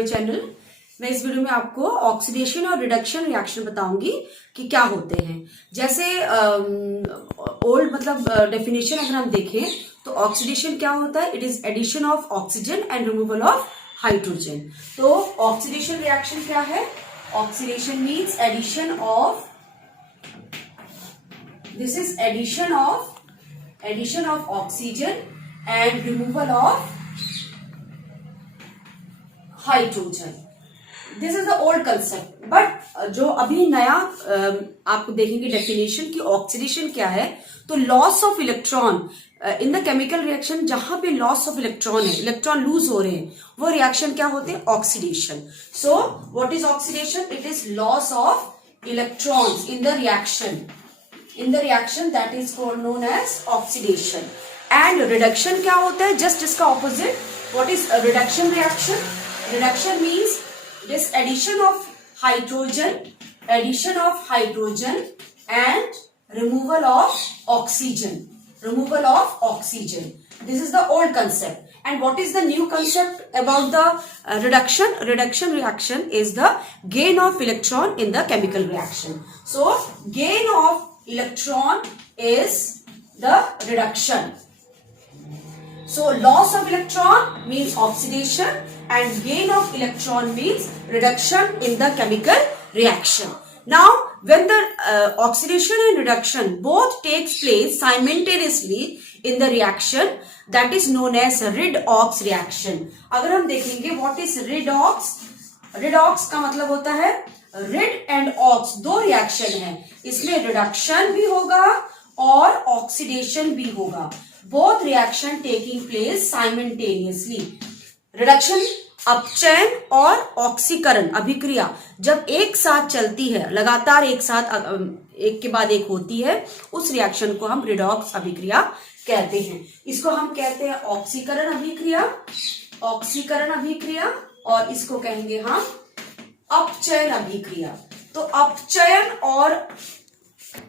My channel. मैं इस video में आपको ऑक्सीडेशन और रिडक्शन रिएक्शन बताऊंगी कि क्या होते हैं। जैसे ओल्ड डेफिनेशन अगर हम देखें तो ऑक्सीडेशन क्या होता है, it is addition of oxygen and removal of hydrogen. तो ऑक्सीडेशन रिएक्शन क्या है, oxidation means addition of, this is addition of oxygen and removal of hydrogen. This is the old concept, but जो अभी नया आप देखेंगे डेफिनेशन की oxidation क्या है, तो loss of electron in the chemical reaction, जहां पे लॉस ऑफ इलेक्ट्रॉन है, इलेक्ट्रॉन लूज हो रहे हैं, वो रिएक्शन क्या होते हैं, oxidation. So what is oxidation, it is loss of electrons in the reaction that is known as oxidation. And reduction क्या होता है, जस्ट इसका opposite. What is reduction reaction, reduction means this addition of hydrogen and removal of oxygen. This is the old concept. And what is the new concept about the reduction? Reduction reaction is the gain of electron in the chemical reaction. So gain of electron is the reduction. So loss of electron means oxidation and gain of electron means reduction in the chemical reaction. Now when the oxidation and reduction both takes place simultaneously in the reaction, that is known as redox reaction. अगर हम देखेंगे what is redox, redox का मतलब होता है rid and ox, दो reaction है, इसमें रिडक्शन भी होगा और ऑक्सीडेशन भी होगा। Both reaction taking place simultaneously. Reduction अपचयन और ऑक्सीकरण अभिक्रिया जब एक साथ चलती है, लगातार एक साथ एक के बाद एक होती है, उस रिएक्शन को हम रिडॉक्स अभिक्रिया कहते हैं। इसको हम कहते हैं ऑक्सीकरण अभिक्रिया, और इसको कहेंगे हम अपचयन अभिक्रिया। तो अपचयन और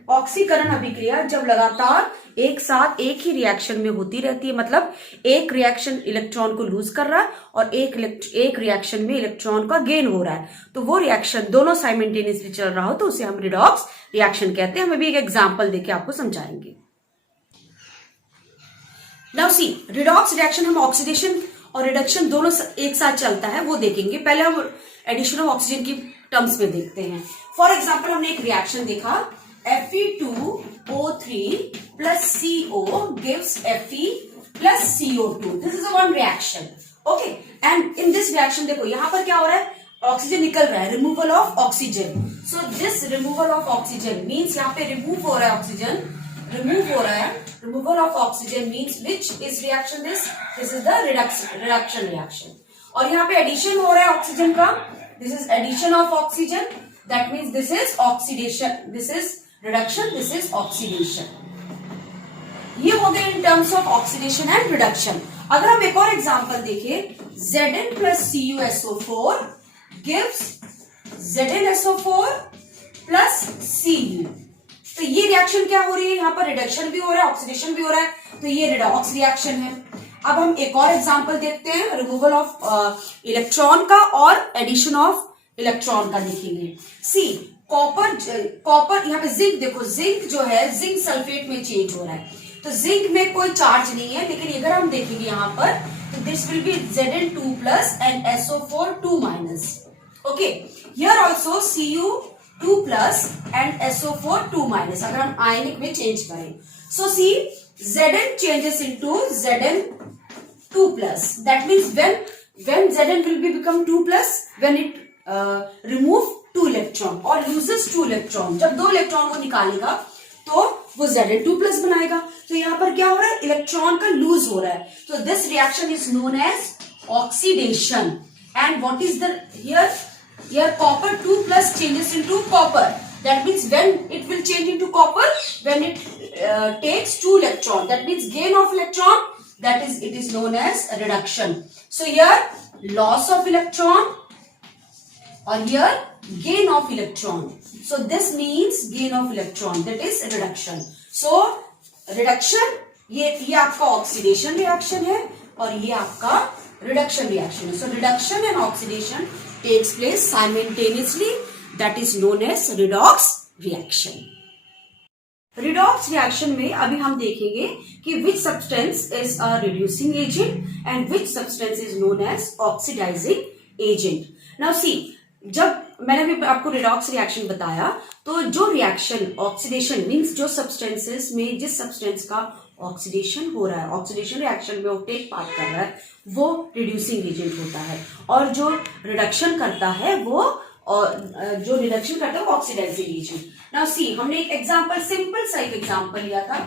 ऑक्सीकरण अभिक्रिया जब लगातार एक साथ एक ही रिएक्शन में होती रहती है, मतलब एक रिएक्शन इलेक्ट्रॉन को लूज कर रहा है और एक रिएक्शन में इलेक्ट्रॉन का गेन हो रहा है, तो वो रिएक्शन दोनों साइमल्टेनियसली चल रहा हो तो उसे हम रिडॉक्स रिएक्शन कहते हैं। हम अभी एक एग्जांपल देके आपको समझाएंगे। नाउ सी, रिडॉक्स रिएक्शन हम ऑक्सीडेशन और रिडक्शन दोनों एक साथ चलता है वो देखेंगे। पहले हम एडिशन ऑफ ऑक्सीजन की टर्म्स में देखते हैं। फॉर एग्जाम्पल हमने एक रिएक्शन देखा, Fe2O3 plus CO gives Fe plus CO2. This is a one reaction. Okay. And in this reaction देखो यहाँ पर क्या हो रहा है, ऑक्सीजन निकल रहा है, removal of oxygen. So this removal of oxygen means यहाँ पे रिमूव हो रहा है oxygen, removal of oxygen means which is reaction, this is the reduction reaction. और यहाँ पे एडिशन हो रहा है ऑक्सीजन का, this is addition of oxygen, that means this is oxidation, this is reduction, this is oxidation. ये हो गए in terms of oxidation and reduction. अगर हम एक और एग्जांपल देखें, Zn plus CuSO4 gives ZnSO4 plus Cu। तो ये रिएक्शन क्या हो रही है, यहाँ पर रिडक्शन भी हो रहा है, ऑक्सीडेशन भी हो रहा है, तो ये रिडॉक्स रिएक्शन है। अब हम एक और एग्जांपल देखते हैं, रिमूवल ऑफ इलेक्ट्रॉन का और एडिशन ऑफ इलेक्ट्रॉन का देखेंगे। सी, कॉपर यहाँ पे जिंक देखो, जिंक जो है जिंक सल्फेट में चेंज हो रहा है, तो जिंक में कोई चार्ज नहीं है, लेकिन अगर हम देखेंगे यहाँ पर तो this will be Zn2 plus and SO4 2 minus। Okay, here also Cu2 plus and SO4 2 minus। अगर हम आयनिक में चेंज करें, सो सी Zn changes into Zn2 plus, that means when Zn will become 2 plus when it remove 2 electron और loses 2 electron. जब 2 electron वो निकालेगा तो वो Zn2 प्लस बनाएगा। तो यहाँ पर क्या हो रहा है, इलेक्ट्रॉन का लूज हो रहा है, तो this reaction is known as oxidation. And what is the here copper 2 plus changes into copper, that means when it will change into copper when it takes 2 electron, that means gain of electron, that is it is known as reduction. So here loss of electron और here gain of electron, so this means gain of electron, that is reduction. So reduction ये आपका oxidation reaction है और ये आपका reduction reaction. So reduction and oxidation takes place simultaneously. That is known as redox reaction. Redox reaction में अभी हम देखेंगे कि which substance is a reducing agent and which substance is known as oxidizing agent. Now see, जब मैंने अभी आपको redox reaction बताया तो जो रिएक्शन ऑक्सीडेशन मींस जो सब्सटेंसेस में जिस सब्सटेंस का ऑक्सीडेशन हो रहा है, ऑक्सीडेशन रिएक्शन में वो टेक पार्ट कर रहा है, वो रिड्यूसिंग एजेंट होता है, और जो रिडक्शन करता है वो ऑक्सीडाइजिंग एजेंट. नाउ सी, हमने एक एग्जांपल, सिंपल सा एक एग्जांपल लिया था.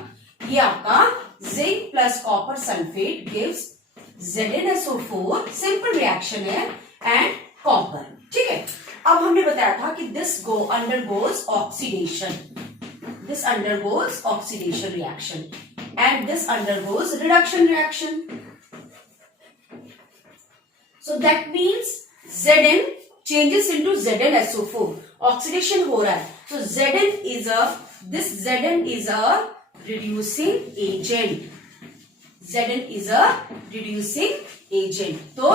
ये आपका zinc plus copper sulphate gives ZnSO4, simple reaction है, एंड कॉपर. ठीक है. अब हमने बताया था कि this undergoes oxidation, this undergoes oxidation reaction and this undergoes reduction reaction. So that means Zn changes into ZnSO4. Oxidation हो रहा है. So this Zn is a reducing agent. Zn is a reducing agent. तो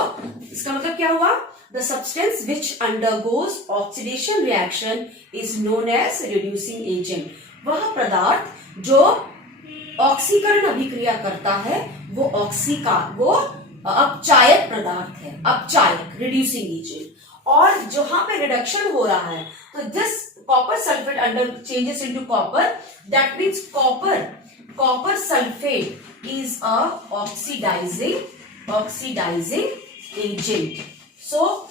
इसका मतलब क्या हुआ? The substance which undergoes oxidation reaction is known as reducing agent. वह पदार्थ जो ऑक्सीकरण अभिक्रिया करता है वो अपचायक पदार्थ है, अपचायक रिड्यूसिंग एजेंट. और जहां पे रिडक्शन हो रहा है तो this copper sulphate under changes into copper, that means copper sulphate is a oxidising agent. So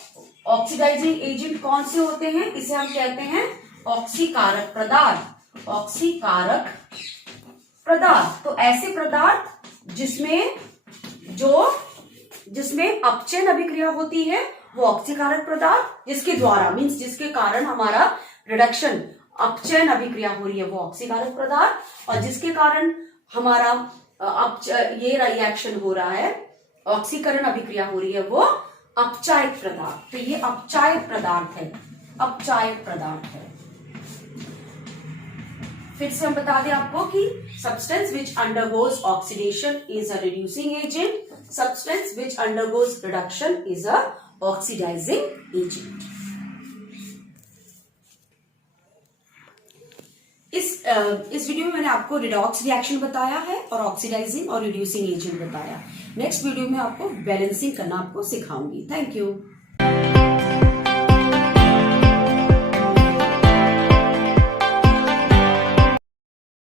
oxidising agent कौन से होते हैं? इसे हम कहते हैं ऑक्सीकारक पदार्थ. ऑक्सीकारक पदार्थ तो ऐसे पदार्थ जिसमें अपचयन अभिक्रिया होती है वो ऑक्सीकारक पदार्थ, जिसके द्वारा मींस जिसके कारण हमारा रिडक्शन अपचयन अभिक्रिया हो रही है वो ऑक्सीकारक पदार्थ, और जिसके कारण हमारा ये रिएक्शन हो रहा है, ऑक्सीकरण अभिक्रिया हो रही है, वो अपचायक पदार्थ. तो ये अपचायक पदार्थ है, अपचायक पदार्थ है. फिर से हम बता दें आपको कि substance which undergoes oxidation is a reducing agent, substance which undergoes reduction is a oxidising agent. इस वीडियो में मैंने आपको रिडॉक्स रिएक्शन बताया है और ऑक्सीडाइजिंग और रिड्यूसिंग एजेंट बताया. नेक्स्ट वीडियो में आपको बैलेंसिंग करना आपको सिखाऊंगी. Thank you.